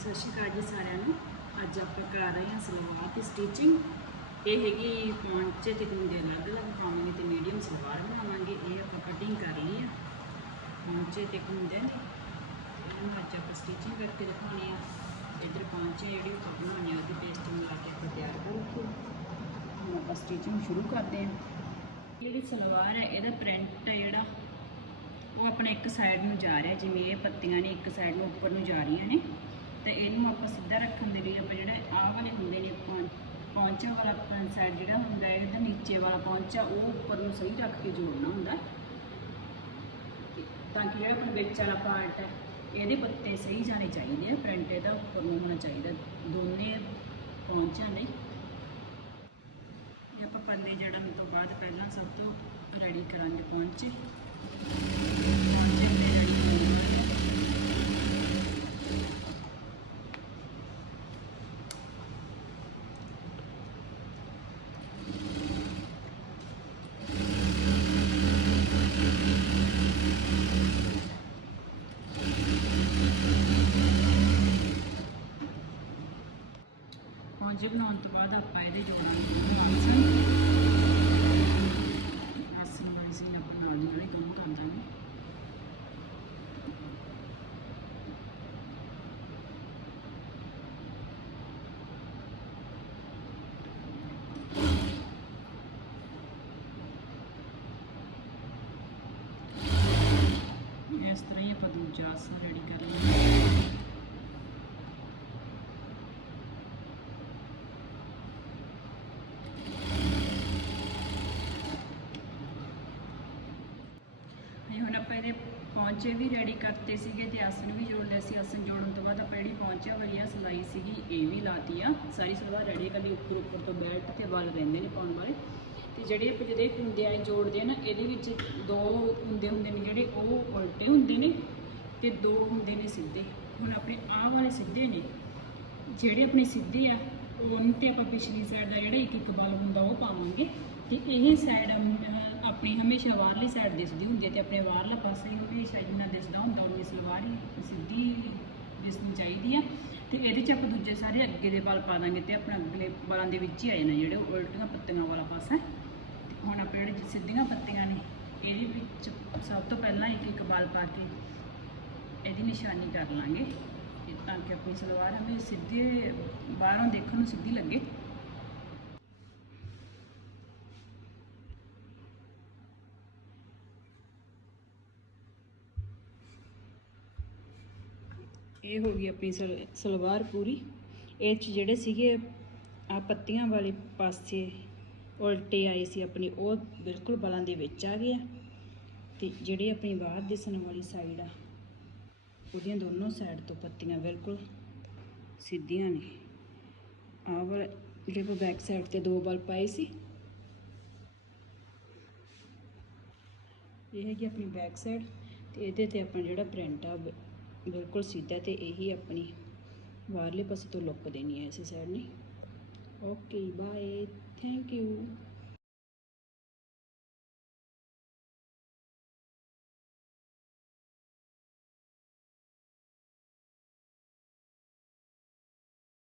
ਸਤਿ ਸ਼੍ਰੀ ਅਕਾਲ ਜੀ ਸਾਰਿਆਂ ਨੂੰ। ਅੱਜ ਆਪਾਂ ਕਰਾ ਰਹੇ ਹਾਂ ਸਲਵਾਰ ਦੀ ਸਟਿਚਿੰਗ ਇਹ ਹੈਗੀ ਪੌਂਚੇ ਤੇ ਗੁੰਦੇ ਅਲੱਗ ਅਲੱਗ ਪਾਵਾਂਗੇ ਤੇ ਮੀਡੀਅਮ ਸਲਵਾਰ ਬਣਾਵਾਂਗੇ। ਇਹ ਆਪਾਂ ਕਟਿੰਗ ਕਰ ਲਈ ਆ। ਪੌਂਚੇ ਤੇ ਗੁੰਦੇ ਨੇ। ਇਹਨੂੰ ਅੱਜ ਆਪਾਂ ਸਟਿਚਿੰਗ ਕਰਕੇ ਦਿਖਾਉਣੀ ਆ। ਇਧਰ ਪੌਂਚੇ ਜਿਹੜੀ ਆਪਾਂ ਬਣਾਉਣੀ ਆ, ਉਹਦੀ ਪੇਸਟ ਲਾ ਕੇ ਆਪਾਂ ਤਿਆਰ ਕਰਾਂਗੇ ਹੁਣ ਆਪਾਂ ਸਟਿਚਿੰਗ ਸ਼ੁਰੂ ਕਰਦੇ ਹਾਂ। ਜਿਹੜੀ ਸਲਵਾਰ ਹੈ ਇਹਦਾ ਪ੍ਰਿੰਟ ਹੈ ਜਿਹੜਾ, ਉਹ ਆਪਣੇ ਇੱਕ ਸਾਈਡ ਨੂੰ ਜਾ ਰਿਹਾ। ਜਿਵੇਂ ਇਹ ਪੱਤੀਆਂ ਨੇ, ਇੱਕ ਸਾਈਡ ਨੂੰ ਉੱਪਰ ਨੂੰ ਜਾ ਰਹੀਆਂ ਨੇ। ਤੇ ਇਹਨੂੰ ਆਪਾਂ ਸਿੱਧਾ ਰੱਖਣ ਦੇ ਲਈ ਆਪਾਂ ਜਿਹੜਾ ਆਹ ਵਾਲੇ ਹੁੰਦੇ ਨੇ ਪੌਂ- ਪੌਂਚਾ ਵਾਲਾ ਸਾਈਡ ਜਿਹੜਾ ਹੁੰਦਾ ਹੈ, ਇਹਦਾ ਨੀਚੇ ਵਾਲਾ ਪੌਂਚਾ, ਉਹ ਉੱਪਰ ਨੂੰ ਸਹੀ ਰੱਖ ਕੇ ਜੋੜਨਾ ਹੁੰਦਾ। ਤਾਂ ਕਿ ਜਿਹੜਾ ਆਪਣਾ ਵਿੱਚ ਵਾਲਾ ਪਾਰਟ ਹੈ, ਇਹਦੇ ਪੱਤੇ ਸਹੀ ਜਾਣੇ ਚਾਹੀਦੇ ਆ ਪ੍ਰਿੰਟ ਇਹਦਾ, ਉੱਪਰ ਨੂੰ ਹੋਣਾ ਚਾਹੀਦਾ। ਦੋਨੇ ਪੌਂਚਿਆਂ ਦੇ ਇਹ ਆਪਾਂ ਪੱਲੇ ਜੜਨ ਤੋਂ ਬਾਅਦ ਪਹਿਲਾਂ ਸਭ ਤੋਂ ਰੈਡੀ ਕਰਾਂਗੇ ਪੌਂਚੇ ਪੌਂਚੇ ਤੇ ready ਕਰਾਂਗੇ। ਪੌਂਚੇ ਬਣਾਉਣ ਤੋਂ ਬਾਅਦ ਆਪਾਂ ਇਹਦੇ ਜੁੜਾਂਗੇ ਆਸਨ ਆਸਨ ਵਾਲੀ ਸੀ ਆਪਾਂ ਨਾਲ ਦੀ ਦੋਨੋਂ ਕਰ ਦਾਂਗੇ ਇਸ ਤਰ੍ਹਾਂ ਹੀ ਆਪਾਂ ਦੂਜਾ ਆਸਨ ਰੈਡੀ ਕਰ ਲਵਾਂਗੇ ਇਹ ਹੁਣ ਆਪਾਂ ਇਹਦੇ ਪੌਂਚੇ ਵੀ ਰੈਡੀ ਕਰਤੇ ਸੀਗੇ ਤੇ ਆਸਨ ਵੀ ਜੋੜ ਲਿਆ ਸੀ। ਆਸਨ ਜੋੜਨ ਤੋਂ ਬਾਅਦ ਆਪਾਂ ਜਿਹੜੀ ਪੌਂਚਿਆ ਵਾਲੀ ਆ, ਸਿਲਾਈ ਸੀਗੀ, ਇਹ ਵੀ ਲਾਤੀ ਆ। ਸਾਰੀ ਸਲਵਾਰ ਰੈਡੀ ਕਰਨੀ, ਉੱਪਰ ਉੱਪਰ ਤੋਂ ਬੈਲਟ ਤੇ ਵੱਲ ਰਹਿੰਦੇ ਨੇ ਪਾਉਣ ਵਾਲੇ। ਤੇ ਜਿਹੜੇ ਆਪਾਂ ਜਿਹੜੇ ਹੁੰਦੇ ਆ ਜੋੜਦੇ ਆ ਨਾ, ਇਹਦੇ ਵਿੱਚ ਦੋ ਹੁੰਦੇ ਹੁੰਦੇ ਨੇ ਜਿਹੜੇ, ਉਹ ਉਲਟੇ ਹੁੰਦੇ ਨੇ ਤੇ ਦੋ ਹੁੰਦੇ ਨੇ ਸਿੱਧੇ। ਹੁਣ ਆਪਣੇ ਆਹ ਵਾਲੇ ਸਿੱਧੇ ਨੇ। ਜਿਹੜੇ ਆਪਣੇ ਸਿੱਧੇ ਆ, ਉਹਨਾਂ ਤੇ ਆਪਾਂ ਪਿਛਲੀ ਸਾਈਡ ਦਾ ਜਿਹੜਾ ਇੱਕ ਇੱਕ ਬਲ ਹੁੰਦਾ, ਉਹ ਪਾਵਾਂਗੇ। ਤੇ ਇਹ ਸਾਈਡ ਆਪਣੀ ਹਮੇਸ਼ਾ ਬਾਹਰਲੀ ਸਾਈਡ ਦਿਸਦੀ ਹੁੰਦੀ ਹੈ ਤੇ ਆਪਣੇ ਬਾਹਰਲਾ ਪਾਸਾ ਹੀ ਹਮੇਸ਼ਾ ਜਿੰਨਾ ਦਿਸਦਾ ਹੁੰਦਾ, ਉਹ ਸਲਵਾਰ ਹੀ ਸਿੱਧੀ ਦਿਸਣੀ ਚਾਹੀਦੀ ਆ। ਤੇ ਇਹਦੇ ਚ ਆਪਾਂ ਦੂਜੇ ਸਾਰੇ ਅੱਗੇ ਦੇ ਬਲ ਪਾ ਦਾਂਗੇ ਤੇ ਆਪਣਾ ਅਗਲੇ ਬਲਾਂ ਦੇ ਵਿੱਚ ਹੀ ਆ ਜਾਣਾ, ਜਿਹੜੇ ਉਲਟੀਆਂ ਪੱਤੀਆਂ ਵਾਲਾ ਪਾਸਾ ਹੈ। ਹੁਣ ਆਪਾਂ ਜਿਹੜੇ ਸਿੱਧੀਆਂ ਪੱਤੀਆਂ ਨੇ, ਇਹਦੇ ਵਿੱਚ ਸਭ ਤੋਂ ਪਹਿਲਾਂ ਇੱਕ ਇੱਕ ਬਲ ਪਾ ਕੇ ਇਹਦੀ ਨਿਸ਼ਾਨੀ ਕਰ ਲਾਂਗੇ। ਤਾਂ ਕਿ ਆਪਣੀ ਸਲਵਾਰ ਹਮੇ ਸਿੱਧੇ ਬਾਹਰੋਂ ਦੇਖਣ ਨੂੰ ਸਿੱਧੀ ਲੱਗੇ। ਇਹ ਹੋ ਗਈ ਆਪਣੀ ਸਲ- ਸਲਵਾਰ ਪੂਰੀ। ਇਹ 'ਚ ਜਿਹੜੇ ਸੀਗੇ ਆ ਪੱਤੀਆਂ ਵਾਲੇ ਪਾਸੇ ਉਲਟੇ ਆਏ ਸੀ ਆਪਣੀ, ਉਹ ਬਿਲਕੁਲ ਬਲਾਂ ਦੇ ਵਿੱਚ ਆ ਗਏ ਆ। ਤੇ ਜਿਹੜੇ ਆਪਣੀ ਬਾਹਰ ਦਿਸਣ ਵਾਲੀ ਸਾਈਡ ਆ, ਉਹਦੀਆਂ ਦੋਨੋਂ ਸਾਈਡ ਤੋਂ ਪੱਤੀਆਂ ਬਿਲਕੁਲ ਸਿੱਧੀਆਂ ਨੇ। ਆਹ ਵਾਲੇ, ਜਿਹੜੇ ਆਪਾਂ ਬੈਕ ਸਾਈਡ ਤੇ ਦੋ ਬਲ ਪਾਏ ਸੀ, ਇਹ ਹੈਗੀ ਆਪਣੀ ਬੈਕ ਸਾਈਡ ਤੇ ਇਹਦੇ ਤੇ ਆਪਣਾ ਜਿਹੜਾ ਪ੍ਰਿੰਟ ਆ ਬ- ਬਿਲਕੁਲ ਸਿੱਧਾ ਤੇ ਇਹੀ ਆਪਣੀ ਬਾਹਰਲੇ ਪਾਸੇ ਤੋਂ ਲੁੱਕ ਦੇਣੀ ਹੈ ਇਸੇ ਸਾਈਡ ਨੇ। Okay bye thank you